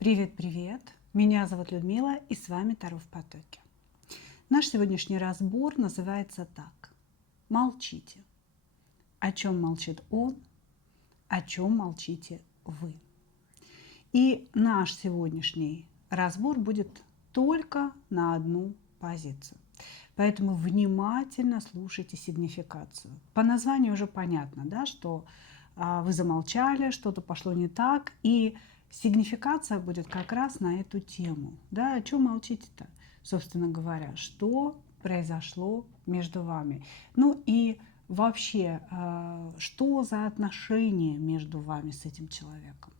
Привет-привет! Меня зовут Людмила, и с вами Таро в потоке. Наш сегодняшний разбор называется так. Молчите. О чем молчит он, о чем молчите вы. И наш сегодняшний разбор будет только на одну позицию. Поэтому внимательно слушайте сигнификацию. По названию уже понятно, да, что вы замолчали, что-то пошло не так, и сигнификация будет как раз на эту тему. Да, о чем молчите-то, собственно говоря, что произошло между вами. Ну и вообще, что за отношения между вами с этим человеком.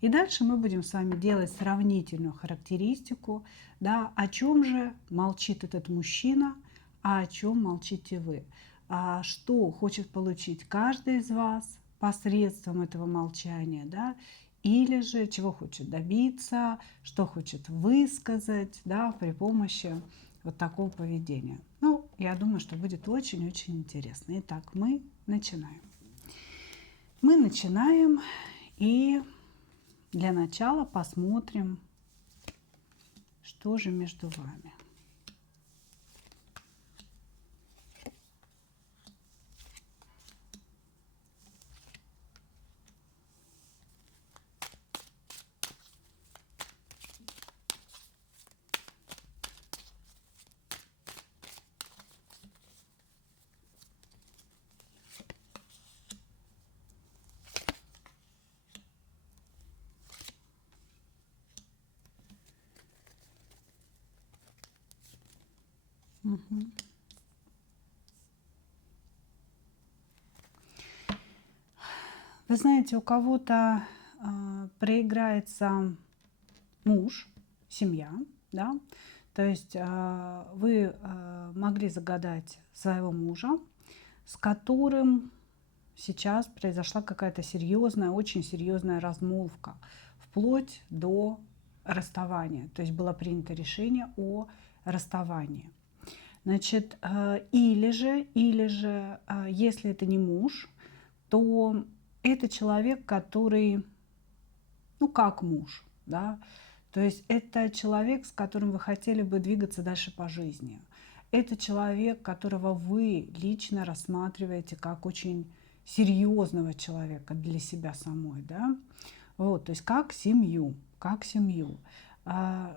И дальше мы будем с вами делать сравнительную характеристику, да, о чем же молчит этот мужчина, а о чем молчите вы. Что хочет получить каждый из вас посредством этого молчания, да, или же чего хочет добиться, что хочет высказать, да, при помощи вот такого поведения. Ну, я думаю, что будет очень-очень интересно. Итак, мы начинаем. Мы начинаем, и для начала посмотрим, что же между вами. Мгм. Вы знаете, у кого-то проиграется муж, семья, да, то есть вы могли загадать своего мужа, с которым сейчас произошла какая-то серьезная, очень серьезная размолвка, вплоть до расставания. То есть было принято решение о расставании. Значит, или же, если это не муж, то это человек, который, ну, как муж, да, то есть это человек, с которым вы хотели бы двигаться дальше по жизни. Это человек, которого вы лично рассматриваете как очень серьезного человека для себя самой, да, вот, то есть как семью, как семью.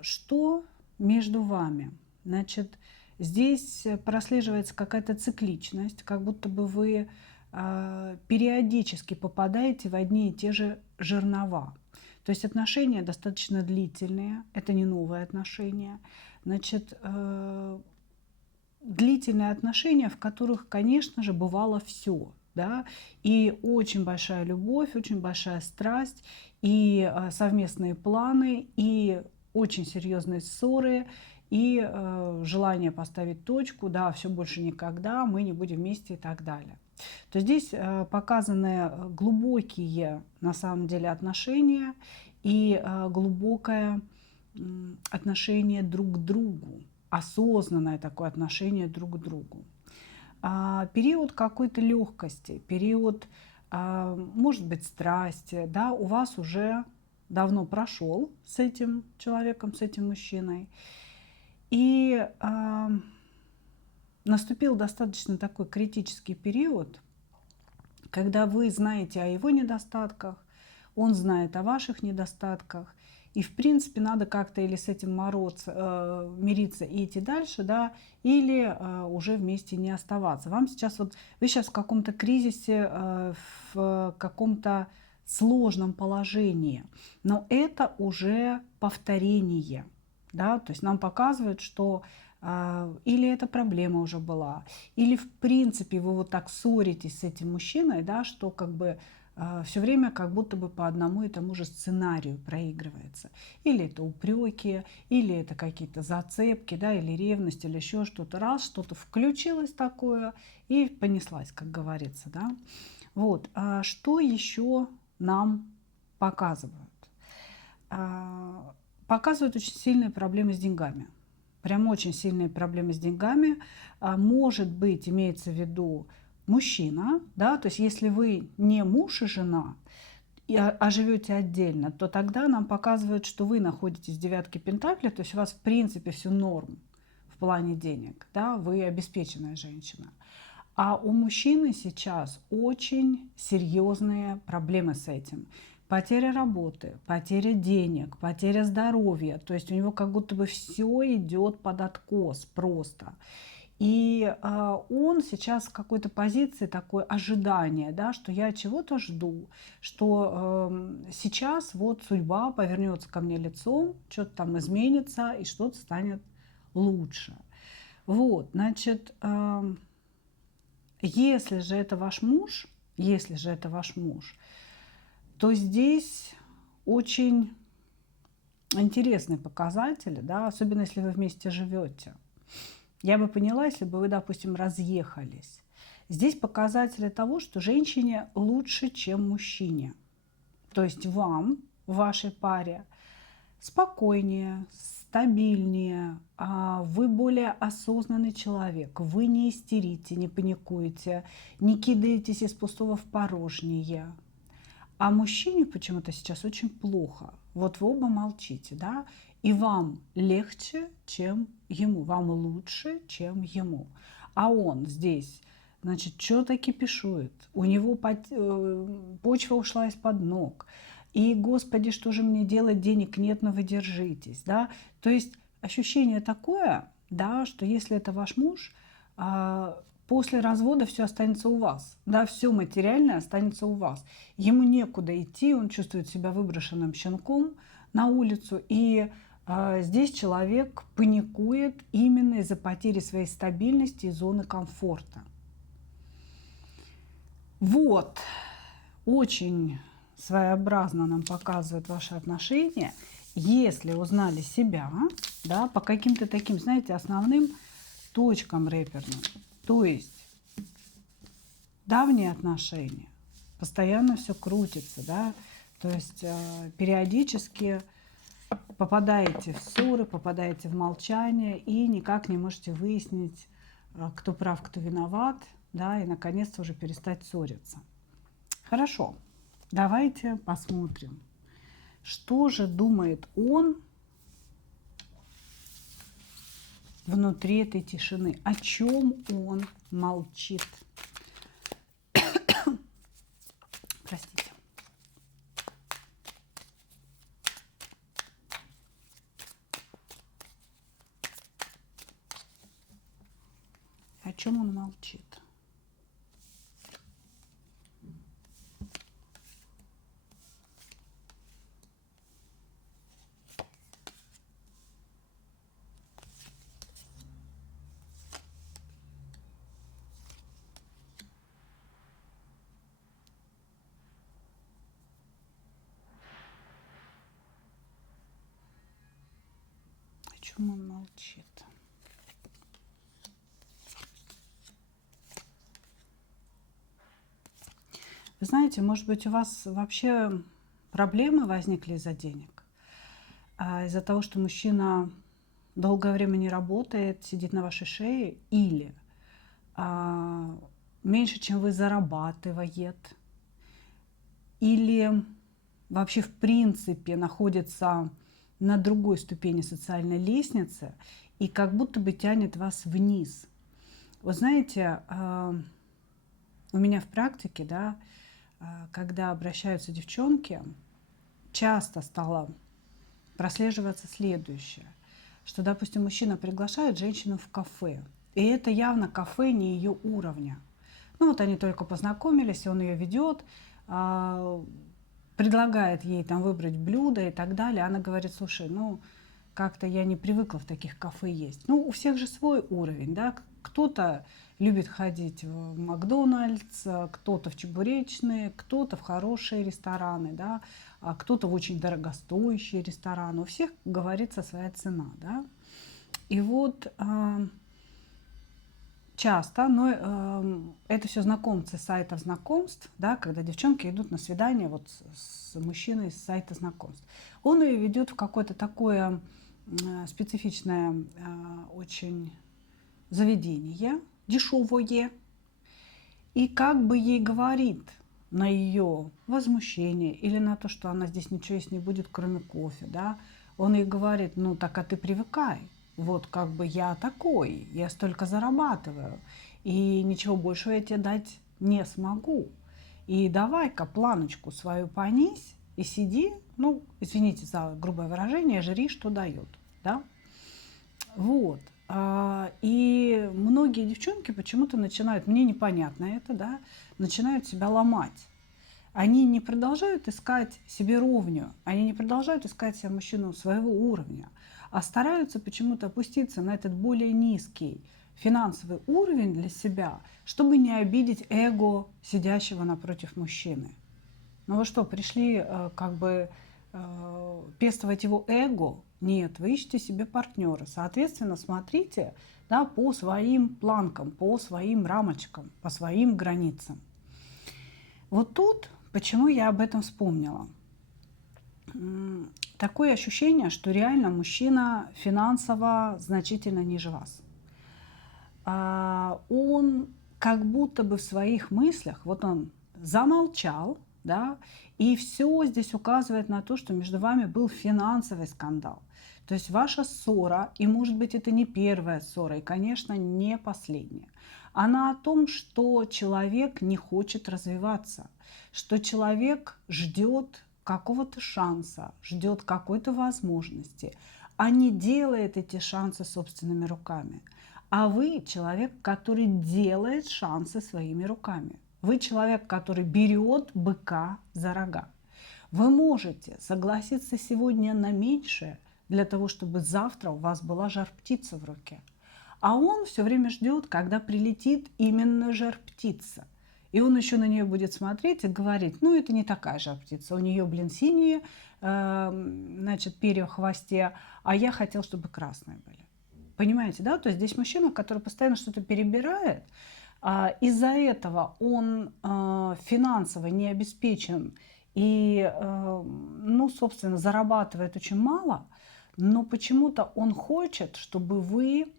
Что между вами? Значит, здесь прослеживается какая-то цикличность, как будто бы вы периодически попадаете в одни и те же жернова. То есть отношения достаточно длительные, это не новые отношения. Значит, длительные отношения, в которых, конечно же, бывало все. Да? И очень большая любовь, очень большая страсть, и совместные планы, и очень серьезные ссоры, и желание поставить точку, да, все больше никогда, мы не будем вместе и так далее. То здесь показаны глубокие, на самом деле, отношения и глубокое отношение друг к другу, осознанное такое отношение друг к другу. Период какой-то легкости, период, может быть, страсти, да, у вас уже давно прошел с этим человеком, с этим мужчиной. И наступил достаточно такой критический период, когда вы знаете о его недостатках, он знает о ваших недостатках, и в принципе надо как-то или с этим мириться и идти дальше, да, или уже вместе не оставаться. Вам сейчас вот вы сейчас в каком-то кризисе, в каком-то сложном положении, но это уже повторение, да, то есть нам показывают, что или эта проблема уже была, или в принципе вы вот так ссоритесь с этим мужчиной, да, что как бы все время как будто бы по одному и тому же сценарию проигрывается. Или это упреки, или это какие-то зацепки, да, или ревность, или еще что-то. Раз что-то включилось такое и понеслась, как говорится, да. Вот. Что еще нам показывают? Показывают очень сильные проблемы с деньгами. Прям очень сильные проблемы с деньгами. Может быть, имеется в виду мужчина, да, то есть если вы не муж и жена, а живете отдельно, то тогда нам показывают, что вы находитесь в девятке пентаклей, то есть у вас в принципе все норм в плане денег, да, вы обеспеченная женщина. А у мужчины сейчас очень серьезные проблемы с этим. Потеря работы, потеря денег, потеря здоровья. То есть у него как будто бы все идет под откос просто. И он сейчас в какой-то позиции такой ожидания, да, что я чего-то жду, что сейчас вот судьба повернется ко мне лицом, что-то там изменится и что-то станет лучше. Вот, значит, если же это ваш муж, если же это ваш муж, то здесь очень интересные показатели, да, особенно если вы вместе живете. Я бы поняла, если бы вы, допустим, разъехались. Здесь показатели того, что женщине лучше, чем мужчине. То есть вам, в вашей паре, спокойнее, стабильнее, вы более осознанный человек, вы не истерите, не паникуете, не кидаетесь из пустого в порожнее. А мужчине почему-то сейчас очень плохо. Вот вы оба молчите, да? И вам легче, чем ему, вам лучше, чем ему. А он здесь, значит, что-то кипишует, у него почва ушла из-под ног. И, Господи, что же мне делать, денег нет, но вы держитесь, да? То есть ощущение такое, да, что если это ваш муж, после развода все останется у вас, да, все материальное останется у вас. Ему некуда идти, он чувствует себя выброшенным щенком на улицу, и здесь человек паникует именно из-за потери своей стабильности и зоны комфорта. Вот, очень своеобразно нам показывают ваши отношения, если узнали себя, да, по каким-то таким, знаете, основным точкам реперным. То есть давние отношения, постоянно все крутится, да, то есть периодически попадаете в ссоры, попадаете в молчание и никак не можете выяснить, кто прав, кто виноват, да, и наконец-то уже перестать ссориться. Хорошо, давайте посмотрим, что же думает он внутри этой тишины, о чем он молчит. Простите. О чем он молчит? О чем он молчит? Вы знаете, может быть, у вас вообще проблемы возникли из-за денег? Из-за того, что мужчина долгое время не работает, сидит на вашей шее, или меньше, чем вы зарабатывает, или вообще в принципе находится на другой ступени социальной лестницы и как будто бы тянет вас вниз. Вы знаете, у меня в практике, да, когда обращаются девчонки, часто стало прослеживаться следующее, что, допустим, мужчина приглашает женщину в кафе, и это явно кафе не ее уровня. Ну вот они только познакомились, и он ее ведет, предлагает ей там выбрать блюдо и так далее. Она говорит: слушай, ну как-то я не привыкла в таких кафе есть. Ну, у всех же свой уровень, да. Кто-то любит ходить в Макдональдс, кто-то в чебуречные, кто-то в хорошие рестораны, да, а кто-то в очень дорогостоящие рестораны. У всех, говорится, своя цена, да. И вот часто, но это все знакомцы с сайтов знакомств, да, когда девчонки идут на свидание вот с мужчиной с сайта знакомств. Он ее ведет в какое-то такое специфичное очень заведение, дешевое, и как бы ей говорит, на ее возмущение или на то, что она здесь ничего есть не будет, кроме кофе, да, он ей говорит: ну так а ты привыкай, вот как бы я такой, я столько зарабатываю, и ничего большего я тебе дать не смогу. И давай-ка планочку свою понизь и сиди, ну, извините за грубое выражение, жри, что дают, да. Вот. И многие девчонки почему-то начинают, мне непонятно это, да, начинают себя ломать. Они не продолжают искать себе ровню, они не продолжают искать себе мужчину своего уровня, а стараются почему-то опуститься на этот более низкий финансовый уровень для себя, чтобы не обидеть эго сидящего напротив мужчины. Ну вы что, пришли как бы пестовать его эго? Нет, вы ищете себе партнера. Соответственно, смотрите, да, по своим планкам, по своим рамочкам, по своим границам. Вот тут, почему я об этом вспомнила. Такое ощущение, что реально мужчина финансово значительно ниже вас. Он как будто бы в своих мыслях, вот он замолчал, да, и все здесь указывает на то, что между вами был финансовый скандал. То есть ваша ссора, и может быть это не первая ссора, и, конечно, не последняя, она о том, что человек не хочет развиваться, что человек ждет какого-то шанса, ждет какой-то возможности, а не делает эти шансы собственными руками. А вы человек, который делает шансы своими руками. Вы человек, который берет быка за рога. Вы можете согласиться сегодня на меньшее для того, чтобы завтра у вас была жар-птица в руке. А он все время ждет, когда прилетит именно жар-птица. И он еще на нее будет смотреть и говорить: ну это не такая жар-птица, у нее, блин, синие, значит, перья в хвосте, а я хотел, чтобы красные были. Понимаете, да? То есть здесь мужчина, который постоянно что-то перебирает, из-за этого он финансово не обеспечен и, ну, собственно, зарабатывает очень мало, но почему-то он хочет, чтобы вы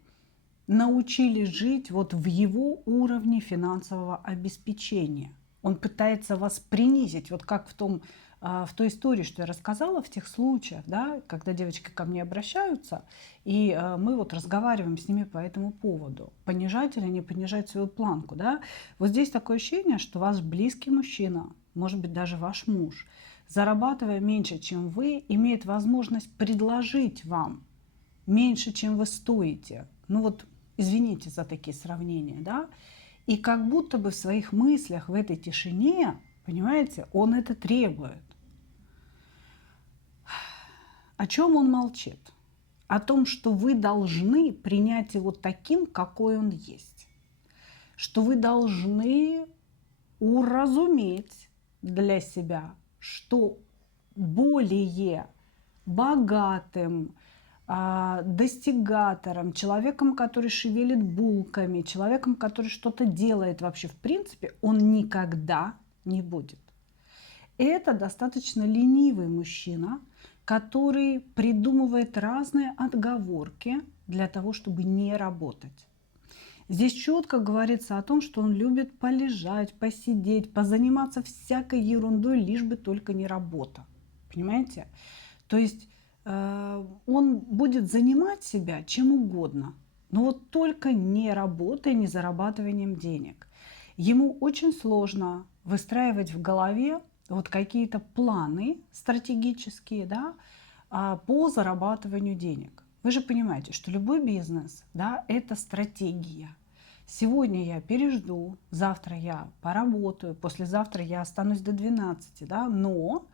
научились жить вот в его уровне финансового обеспечения. Он пытается вас принизить, вот как в той истории, что я рассказала, в тех случаях, да, когда девочки ко мне обращаются, и мы вот разговариваем с ними по этому поводу, понижать или не понижать свою планку. Да? Вот здесь такое ощущение, что ваш близкий мужчина, может быть, даже ваш муж, зарабатывая меньше, чем вы, имеет возможность предложить вам меньше, чем вы стоите. Ну вот, извините за такие сравнения, да? И как будто бы в своих мыслях, в этой тишине, понимаете, он это требует. О чем он молчит? О том, что вы должны принять его таким, какой он есть. Что вы должны уразуметь для себя, что более богатым, достигатором, человеком, который шевелит булками, человеком, который что-то делает вообще в принципе, он никогда не будет. Это достаточно ленивый мужчина, который придумывает разные отговорки для того, чтобы не работать. Здесь четко говорится о том, что он любит полежать, посидеть, позаниматься всякой ерундой, лишь бы только не работа. Понимаете? То есть он будет занимать себя чем угодно, но вот только не работой, не зарабатыванием денег. Ему очень сложно выстраивать в голове вот какие-то планы стратегические, да, по зарабатыванию денег. Вы же понимаете, что любой бизнес, да, это стратегия. Сегодня я пережду, завтра я поработаю, послезавтра я останусь до 12, да, но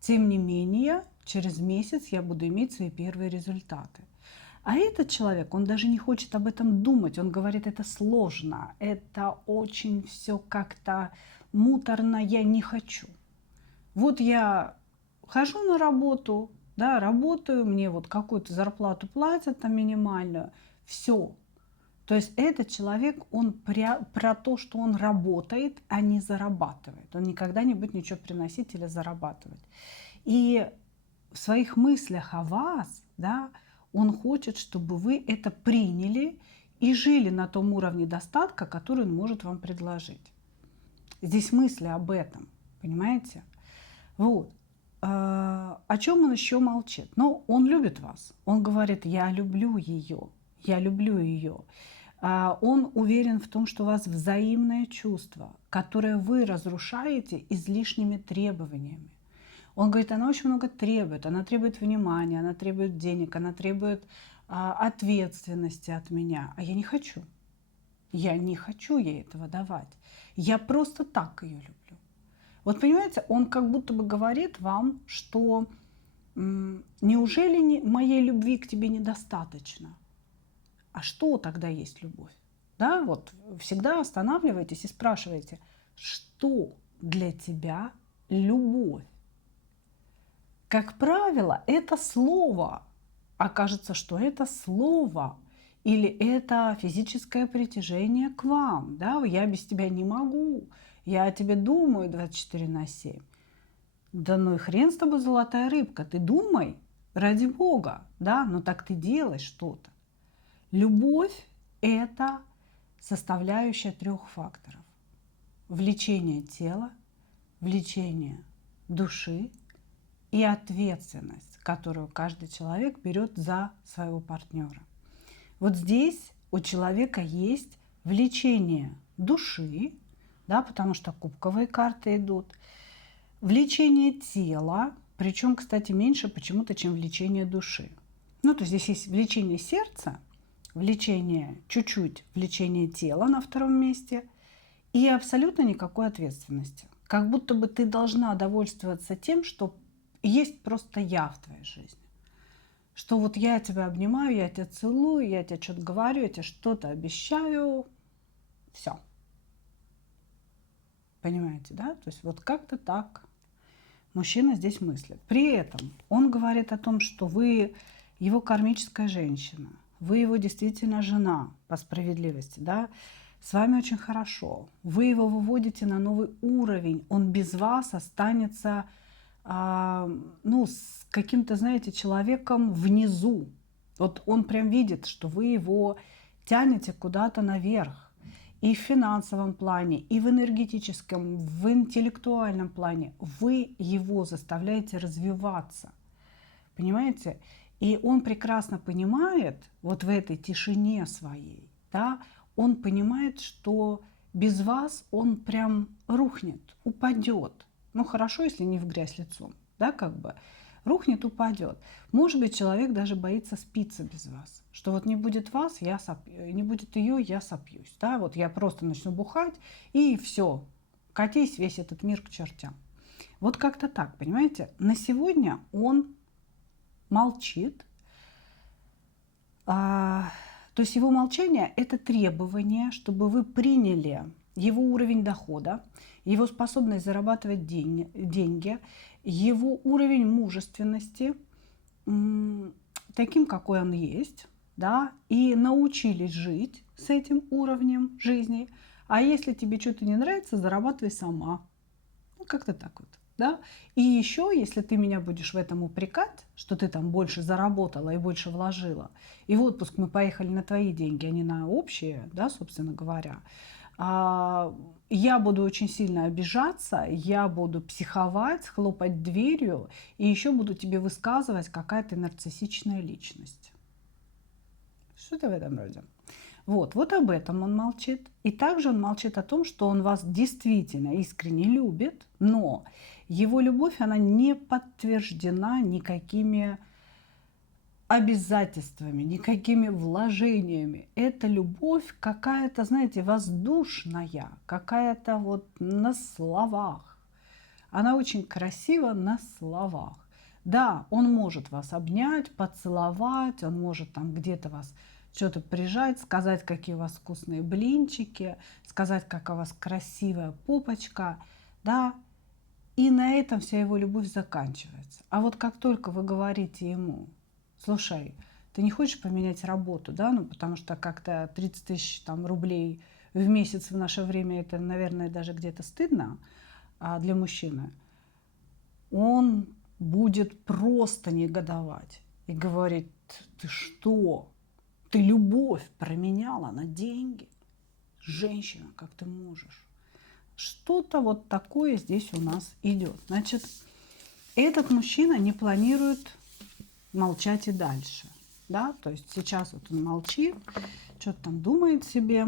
тем не менее через месяц я буду иметь свои первые результаты. А этот человек, он даже не хочет об этом думать. Он говорит, это сложно, это очень все как-то муторно, я не хочу. Вот я хожу на работу, да, работаю, мне вот какую-то зарплату платят там минимальную, все. То есть этот человек, он про то, что он работает, а не зарабатывает. Он никогда не будет ничего приносить или зарабатывать. И в своих мыслях о вас, да, он хочет, чтобы вы это приняли и жили на том уровне достатка, который он может вам предложить. Здесь мысли об этом. Понимаете? Вот. О чем он еще молчит? Ну, он любит вас. Он говорит, я люблю ее, я люблю ее. Он уверен в том, что у вас взаимное чувство, которое вы разрушаете излишними требованиями. Он говорит, она очень много требует. Она требует внимания, она требует денег, она требует ответственности от меня. А я не хочу. Я не хочу ей этого давать. Я просто так ее люблю. Вот понимаете, он как будто бы говорит вам, что неужели моей любви к тебе недостаточно? А что тогда есть любовь? Да, вот всегда останавливайтесь и спрашивайте, что для тебя любовь? Как правило, это слово. Окажется, что это слово или это физическое притяжение к вам. Да? Я без тебя не могу. Я о тебе думаю 24/7. Да ну и хрен с тобой, золотая рыбка. Ты думай, ради Бога. Да? Но так ты делай что-то. Любовь – это составляющая 3 факторов. Влечение тела, влечение души и ответственность, которую каждый человек берет за своего партнера. Вот здесь у человека есть влечение души, да, потому что кубковые карты идут, влечение тела, причем, кстати, меньше почему-то, чем влечение души. Ну, то есть здесь есть влечение сердца, влечение чуть-чуть, влечение тела на 2-м месте и абсолютно никакой ответственности. Как будто бы ты должна довольствоваться тем, что есть просто я в твоей жизни. Что вот я тебя обнимаю, я тебя целую, я тебе что-то говорю, я тебе что-то обещаю. Все. Понимаете, да? То есть вот как-то так мужчина здесь мыслит. При этом он говорит о том, что вы его кармическая женщина, вы его действительно жена по справедливости, да? С вами очень хорошо. Вы его выводите на новый уровень. Он без вас останется ну, с каким-то, знаете, человеком внизу. Вот он прям видит, что вы его тянете куда-то наверх. И в финансовом плане, и в энергетическом, в интеллектуальном плане. Вы его заставляете развиваться. Понимаете? И он прекрасно понимает, вот в этой тишине своей, да, он понимает, что без вас он прям рухнет, упадет. Ну, хорошо, если не в грязь лицом, да, как бы. Рухнет, упадет. Может быть, человек даже боится спиться без вас. Что вот не будет вас, не будет ее, я сопьюсь. Да? Вот я просто начну бухать, и все. Катись весь этот мир к чертям. Вот как-то так, понимаете? На сегодня он молчит. То есть его молчание – это требование, чтобы вы приняли его уровень дохода, его способность зарабатывать деньги, его уровень мужественности, таким, какой он есть, да, и научились жить с этим уровнем жизни. А если тебе что-то не нравится, зарабатывай сама. Ну, как-то так вот. Да? И еще, если ты меня будешь в этом упрекать, что ты там больше заработала и больше вложила, и в отпуск мы поехали на твои деньги, а не на общие, да, собственно говоря, я буду очень сильно обижаться, я буду психовать, хлопать дверью, и еще буду тебе высказывать, какая ты нарциссичная личность. Что-то в этом роде. Вот об этом он молчит. И также он молчит о том, что он вас действительно искренне любит, но его любовь, она не подтверждена никакими обязательствами, никакими вложениями. Это любовь какая-то, знаете, воздушная, какая-то вот на словах. Она очень красива на словах. Да, он может вас обнять, поцеловать, он может там где-то вас что-то прижать, сказать, какие у вас вкусные блинчики, сказать, какая у вас красивая попочка, да, и на этом вся его любовь заканчивается. А вот как только вы говорите ему, слушай, ты не хочешь поменять работу, да, ну, потому что как-то 30 тысяч там, рублей в месяц в наше время, это, наверное, даже где-то стыдно для мужчины, он будет просто негодовать и говорить, ты что? Ты любовь променяла на деньги? Женщина, как ты можешь? Что-то вот такое здесь у нас идет. Значит, этот мужчина не планирует молчать и дальше. Да? То есть сейчас вот он молчит, что-то там думает себе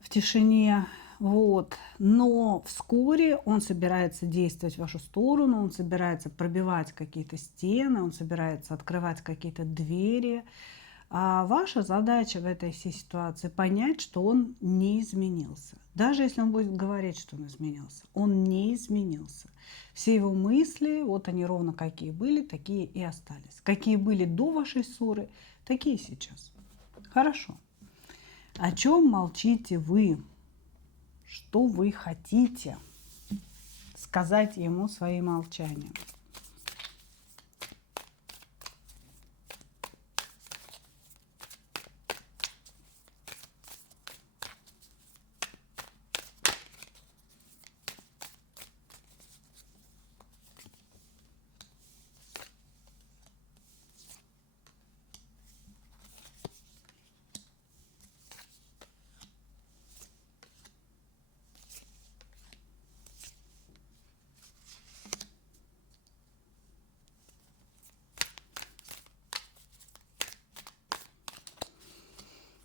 в тишине. Вот. Но вскоре он собирается действовать в вашу сторону, он собирается пробивать какие-то стены, он собирается открывать какие-то двери. А ваша задача в этой всей ситуации понять, что он не изменился. Даже если он будет говорить, что он изменился, он не изменился. Все его мысли, вот они ровно какие были, такие и остались. Какие были до вашей ссоры, такие сейчас. Хорошо. О чем молчите вы? Что вы хотите сказать ему своим молчанием?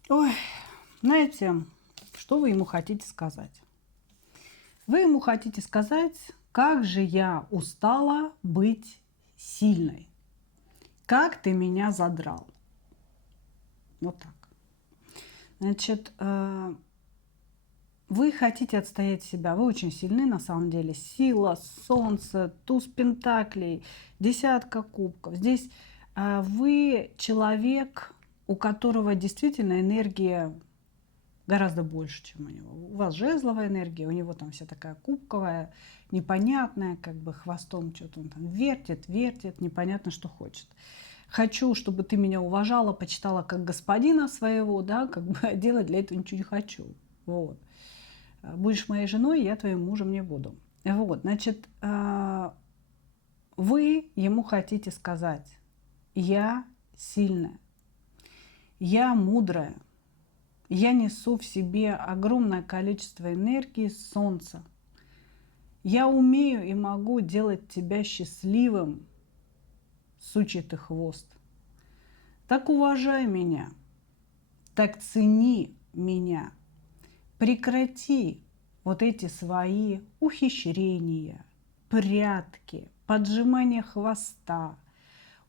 Ой, знаете, что вы ему хотите сказать? Вы ему хотите сказать, как же я устала быть сильной. Как ты меня задрал. Вот так. Значит, вы хотите отстоять себя. Вы очень сильны на самом деле. Сила, солнце, туз пентаклей, десятка кубков. Здесь вы человек, у которого действительно энергия гораздо больше, чем у него. У вас жезловая энергия, у него там вся такая кубковая, непонятная, как бы хвостом что-то он там вертит, непонятно, что хочет. Хочу, чтобы ты меня уважала, почитала как господина своего, да, как бы делать для этого ничего не хочу. Вот. Будешь моей женой, я твоим мужем не буду. Вот, значит, вы ему хотите сказать: я сильная, я мудрая, я несу в себе огромное количество энергии солнца. Я умею и могу делать тебя счастливым, сучий ты хвост. Так уважай меня, так цени меня. Прекрати вот эти свои ухищрения, прятки, поджимание хвоста,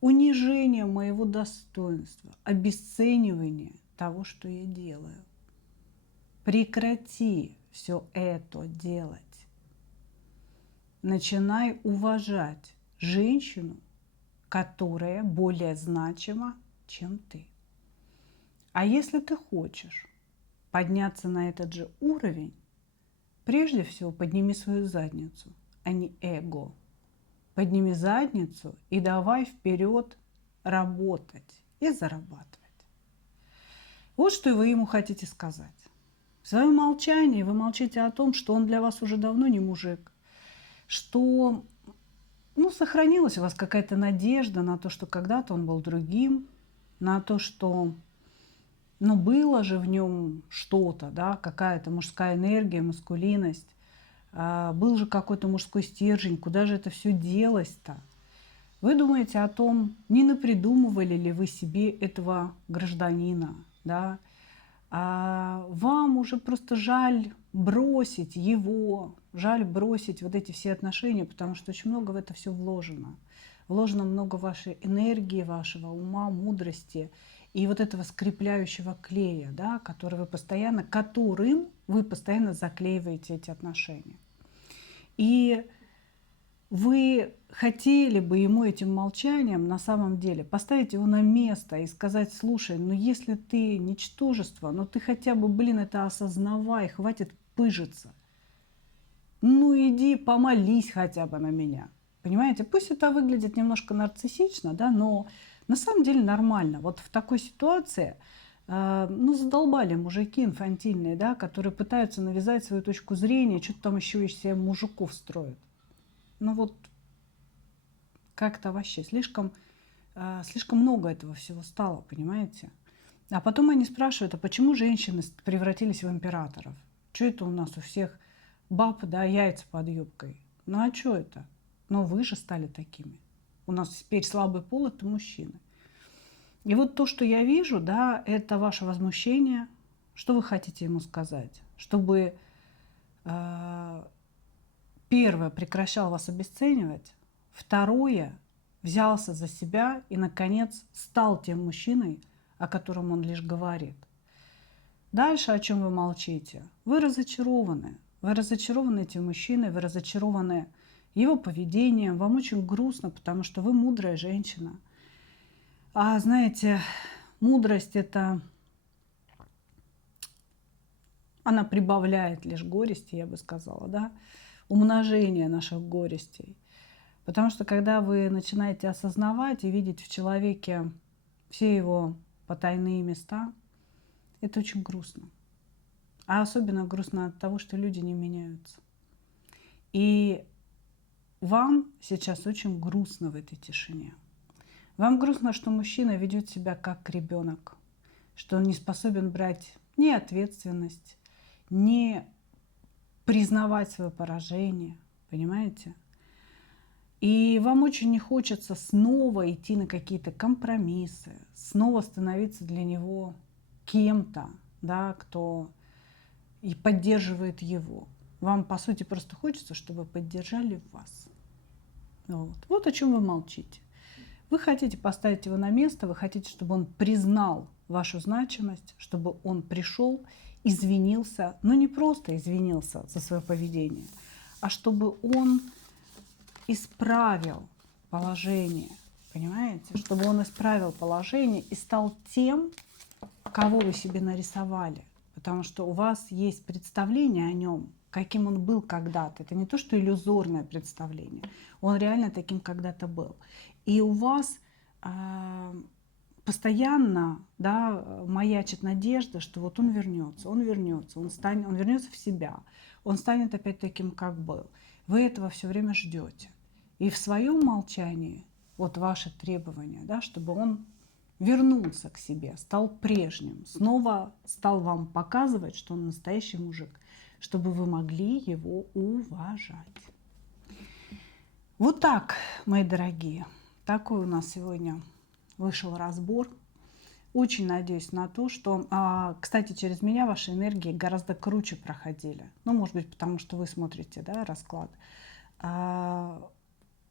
унижение моего достоинства, обесценивание того, что я делаю. Прекрати все это делать. Начинай уважать женщину, которая более значима, чем ты. А если ты хочешь подняться на этот же уровень, прежде всего подними свою задницу, а не эго. Подними задницу и давай вперед работать и зарабатывать. Вот что вы ему хотите сказать. В своем молчании вы молчите о том, что он для вас уже давно не мужик, что сохранилась у вас какая-то надежда на то, что когда-то он был другим, на то, что было же в нем что-то, да, какая-то мужская энергия, маскулинность, был же какой-то мужской стержень, куда же это все делось-то? Вы думаете о том, не напридумывали ли вы себе этого гражданина, да? Вам уже просто жаль бросить его, жаль бросить вот эти все отношения, потому что очень много в это все вложено. Вложено много вашей энергии, вашего ума, мудрости и вот этого скрепляющего клея, да, которым вы постоянно заклеиваете эти отношения. И вы хотели бы ему этим молчанием на самом деле поставить его на место и сказать: слушай, если ты ничтожество, ты хотя бы, это осознавай, хватит пыжиться. Иди помолись хотя бы на меня. Понимаете, пусть это выглядит немножко нарциссично, да, но на самом деле нормально. Вот в такой ситуации задолбали мужики инфантильные, да, которые пытаются навязать свою точку зрения, что-то там еще из себя мужиков строят. Как-то вообще слишком много этого всего стало, понимаете? А потом они спрашивают: а почему женщины превратились в императоров? Что это у нас у всех баб, да, яйца под юбкой? Ну а что это? Но вы же стали такими. У нас теперь слабый пол – это мужчины. И вот то, что я вижу, да, это ваше возмущение. Что вы хотите ему сказать? Чтобы первое, прекращал вас обесценивать, второе, взялся за себя и, наконец, стал тем мужчиной, о котором он лишь говорит. Дальше, о чем вы молчите? Вы разочарованы. Вы разочарованы этим мужчиной, вы разочарованы его поведением. Вам очень грустно, потому что вы мудрая женщина. А знаете, мудрость – это… Она прибавляет лишь горести, я бы сказала, да? Умножение наших горестей. Потому что когда вы начинаете осознавать и видеть в человеке все его потайные места, это очень грустно. А особенно грустно от того, что люди не меняются. И вам сейчас очень грустно в этой тишине. Вам грустно, что мужчина ведет себя как ребенок, что он не способен брать ни ответственность, ни признавать свое поражение, понимаете? И вам очень не хочется снова идти на какие-то компромиссы, снова становиться для него кем-то, да, кто и поддерживает его. Вам, по сути, просто хочется, чтобы поддержали вас. Вот о чем вы молчите. Вы хотите поставить его на место, вы хотите, чтобы он признал вашу значимость, чтобы он пришел, извинился, но не просто извинился за свое поведение, а чтобы он исправил положение, понимаете? Чтобы он исправил положение и стал тем, кого вы себе нарисовали. Потому что у вас есть представление о нем, каким он был когда-то. Это не то, что иллюзорное представление. Он реально таким когда-то был. И у вас постоянно, да, маячит надежда, что вот он вернется, он вернется, он вернется в себя, он станет опять таким, как был. Вы этого все время ждете. И в своем молчании, вот ваше требование, да, чтобы он вернулся к себе, стал прежним, снова стал вам показывать, что он настоящий мужик, чтобы вы могли его уважать. Вот так, мои дорогие, такой у нас сегодня вышел разбор. Очень надеюсь на то, что, кстати, через меня ваши энергии гораздо круче проходили. Ну, может быть, потому что вы смотрите, да, расклад.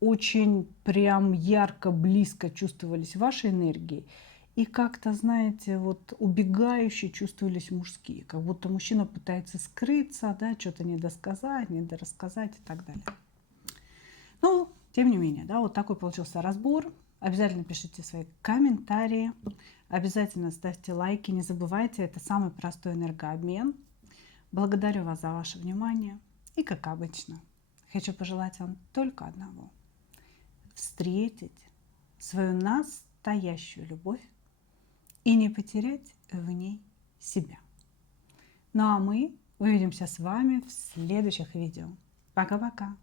Очень прям ярко, близко чувствовались ваши энергии. И как-то, знаете, вот убегающие чувствовались мужские. Как будто мужчина пытается скрыться, да, что-то недосказать, недорассказать и так далее. Но, тем не менее, да, вот такой получился разбор. Обязательно пишите свои комментарии. Обязательно ставьте лайки. Не забывайте, это самый простой энергообмен. Благодарю вас за ваше внимание. И, как обычно, хочу пожелать вам только одного. Встретить свою настоящую любовь и не потерять в ней себя. Ну а мы увидимся с вами в следующих видео. Пока-пока.